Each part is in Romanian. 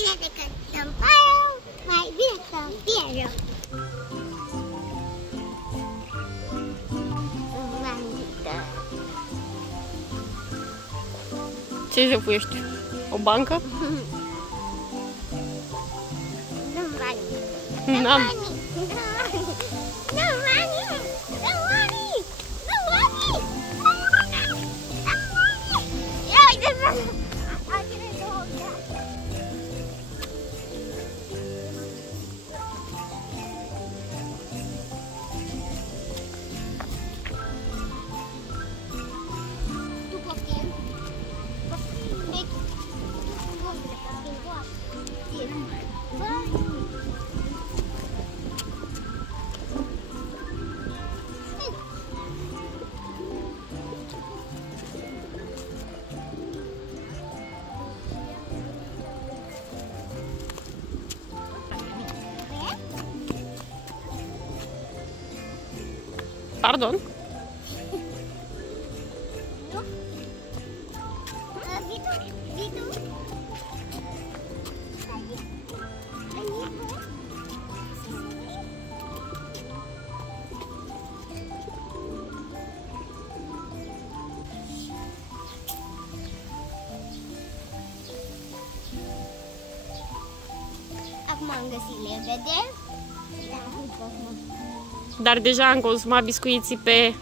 bine decât îmi pare, mai bine să-mi fie rău. Ce jefuiești? O bancă? Nu-mi bani. N-am. Pardon? Acum am găsit lebede. Dar deja am consumat biscuiții pe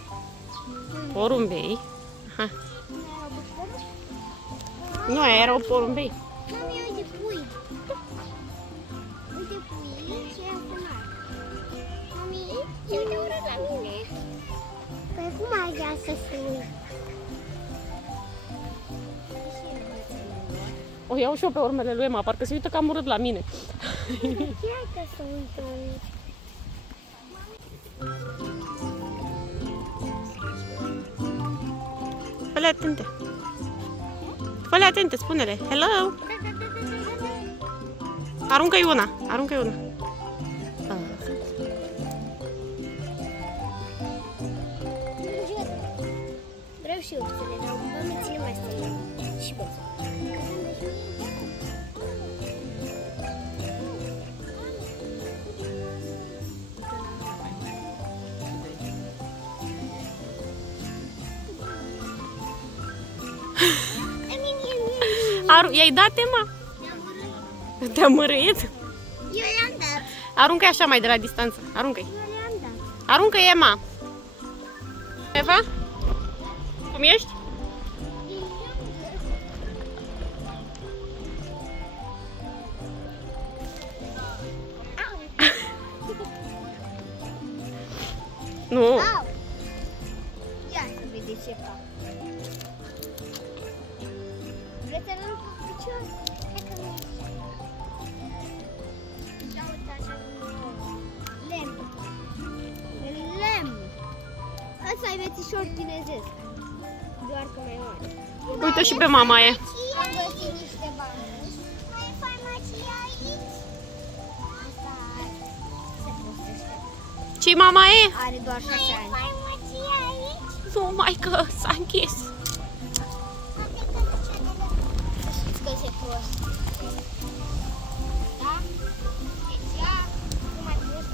porumbei. Ha. Nu, aia erau porumbei. Mami, uite pui. Uite pui și aia funar. Mami, se uite urât la mine. Păi cum ai vrea să sui? O iau și eu pe urmele lui Emma, parcă se uită cam urât la mine. Hai că să uită. Fă-le atente. Fă-le atente, spune-le. Hello! Aruncă-i una, aruncă-i una. Vreau și eu să le dau. Mami, ține mai strâmb. Și pot. I-ai dat, Emma? Te-am mărâit? Eu le-am dat. Aruncă-i așa mai de la distanță. Aruncă-i. Eu le-am dat. Aruncă-i, Emma. Eva? Cum ești? Nu. Au. Ia să vedeți ce fac. Vreți să luăm cu picior? Hai că nu e. Ia uite așa lemn. Lemn. Ăsta e mețișor chinezesc. Doar că mai mare. Uite și pe mama e. Am găsit niște bani. Mai e farmacie aici? Asta se postește. Ce mama e? Are doar 6 ani. Mai e farmacie aici? Nu, maică, s-a închis. Știți că se prost. Da? Deci ea nu mai prost.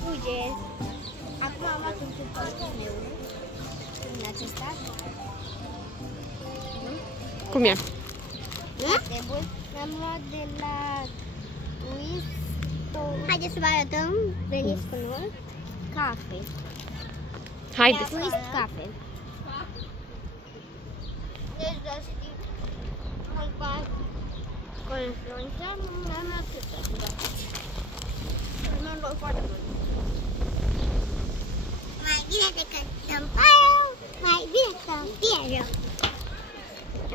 Fuge. Acum am luat un suport meu. În acesta. Cum e? Foarte bun. L-am luat de la Twist. Haideți să vă arătăm. Veniți cu noi. Cafe. Haideți. Twist cafe. Deci, da, știi, mânca cu influența, mi-am atâta. Mi-am luat foarte mult. Mai bine decât să-mi pare, mai bine să-mi fie rău.